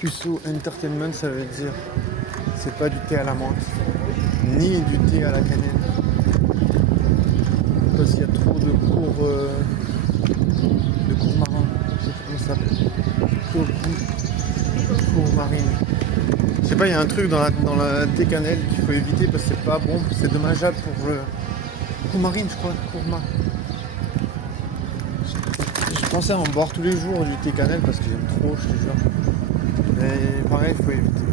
Puceau Entertainment, ça veut dire c'est pas du thé à la menthe, ni du thé à la cannelle. Parce qu'il y a trop de cours marins. Je sais pas comment ça s'appelle. Cours marine. Je sais pas, il y a un truc dans la thé cannelle qu'il faut éviter parce que c'est pas bon, c'est dommageable pour le cours marine, je crois. Cours marine. Je pensais en boire tous les jours du thé cannelle parce que j'aime trop, je te jure. Mais pareil, il faut éviter.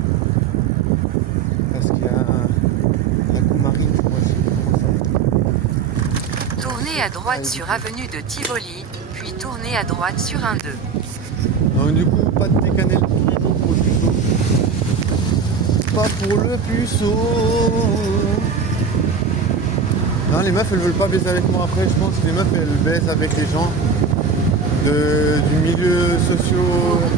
Parce qu'il y a la coumarine, je crois. Tournez à droite sur avenue de Tivoli, puis tournez à droite sur un 2. Donc du coup, pas de thé cannelle tous les jours pour le puceau. Pas pour le puceau. Non, les meufs, elles veulent pas baiser avec moi après. Je pense que les meufs, elles baisent avec les gens du milieu socio.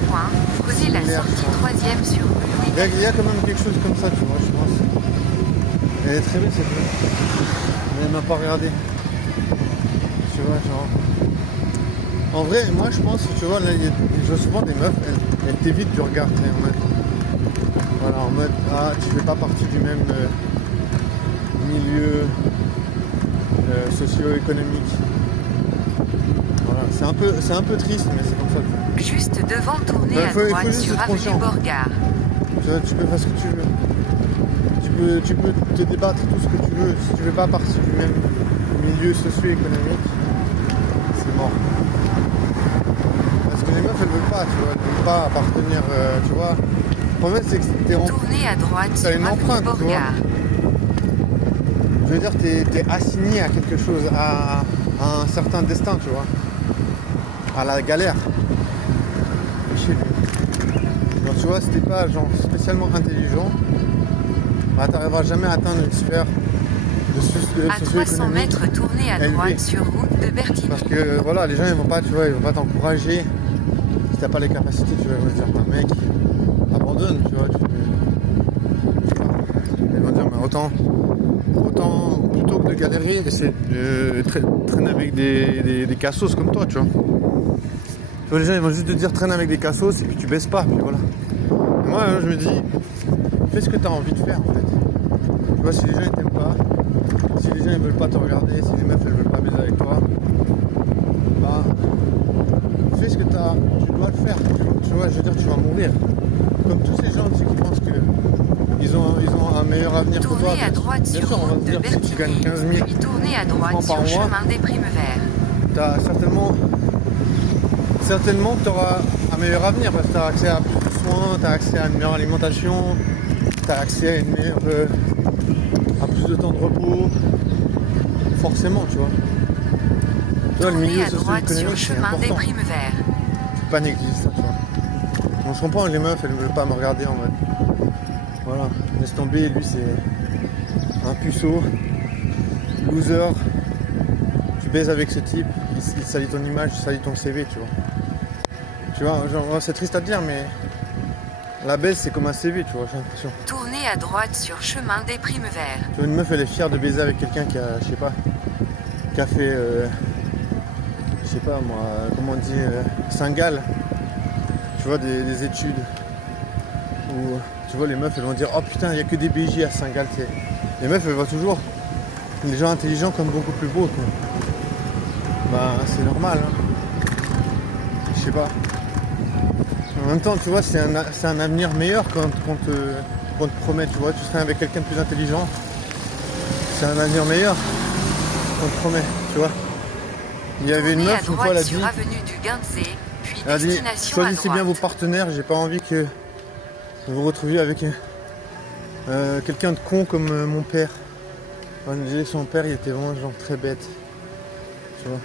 Point, prenez la sortie 3e sur rue. Il y a quand même quelque chose comme ça, tu vois, je pense. Elle est très belle cette meuf. Mais elle m'a pas regardé. Tu vois, genre. En vrai, moi je pense, tu vois, là, je vois souvent des meufs, elles t'évitent du regard, tu sais, en mode. Voilà, en mode, ah, tu fais pas partie du même milieu socio-économique. Voilà, c'est un peu triste, mais c'est comme ça. Juste devant, tournez à faut droite juste sur être avenue conscient. Borgard. Tu vois, tu peux faire ce que tu veux. Tu peux te débattre tout ce que tu veux. Si tu fais pas partie du même milieu socio-économique, c'est mort. Parce que les meufs, elles veulent pas, tu vois. Elles veulent pas appartenir, tu vois. Le problème, c'est que Tournez à droite sur t'as une avenue empreinte, tu vois. Borgard. Je veux dire, t'es assigné à quelque chose, à un certain destin, tu vois. À la galère. Chez lui. Donc, tu vois, si t'es pas genre spécialement intelligent, bah, t'arriveras jamais à atteindre une sphère de À 300 socio-économique. mètres, tournez à élevé. droite sur route de Bertigny. Parce que voilà, les gens ils vont pas, tu vois, ils vont pas t'encourager. Si t'as pas les capacités, tu vois, ils vont se dire, bah, mec, abandonne, tu vois. Ils vont dire, mais autant plutôt que de galérer, essaie de traîner avec des cassos comme toi, tu vois. Tu vois, les gens ils vont juste te dire traîne avec des cassos et puis tu baisses pas, puis voilà. Et moi, je me dis, fais ce que tu as envie de faire en fait. Tu vois, si les gens ils t'aiment pas, si les gens ils veulent pas te regarder, si les meufs elles veulent pas baiser avec toi, bah, fais ce que tu dois le faire. Tu vois, je veux dire, tu vas mourir. Comme tous ces gens qui pensent que ils ont un meilleur avenir que toi. Tournez à droite Bien sur sûr, on va route te de dire, si tu gagnes 15 Bertigny, 000 puis tournez à droite francs par sur mois, chemin des Primes Verts. certainement que tu auras un meilleur avenir parce que tu as accès à plus de soins, tu as accès à une meilleure alimentation, tu as accès à une meilleure, à plus de temps de repos. Forcément, tu vois. Tu vois, le milieu Tournez à droite sur socio-économique, c'est chemin des important. Primes Verts. Faut pas négliger ça, tu vois. On se comprend, les meufs, elles ne veulent pas me regarder en mode. Voilà, laisse tomber, lui c'est un puceau, loser. Tu baises avec ce type, il salit ton image, il salit ton CV, tu vois. Tu vois, genre, c'est triste à dire, mais la baisse c'est comme un CV, tu vois, j'ai l'impression. Tournez à droite sur chemin des Primes Verts. Tu vois, une meuf elle est fière de baiser avec quelqu'un qui a, je sais pas, qui a fait, je sais pas moi, comment on dit, Saint-Gall, tu vois, des études. Où, tu vois, les meufs elles vont dire, oh putain, il n'y a que des BJ à Saint-Gall, tu sais. Les meufs elles voient toujours les gens intelligents comme beaucoup plus beaux, quoi. Bah, c'est normal, hein. Je sais pas. En même temps, tu vois, c'est un avenir meilleur qu'on te promet, tu vois. Tu serais avec quelqu'un de plus intelligent. C'est un avenir meilleur qu'on te promet, tu vois. Il y avait une Tournez meuf, à une fois, elle a droite dit, sur avenue du Guinzé, puis elle a dit, destination à choisissez bien vos droite. partenaires, j'ai pas envie que vous vous retrouviez avec quelqu'un de con comme mon père. Elle me disait que son père, il était vraiment genre très bête, tu vois.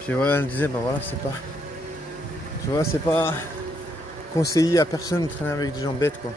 Puis voilà, elle me disait, bah voilà, c'est pas... Tu vois, c'est pas conseillé à personne de traîner avec des gens bêtes, quoi.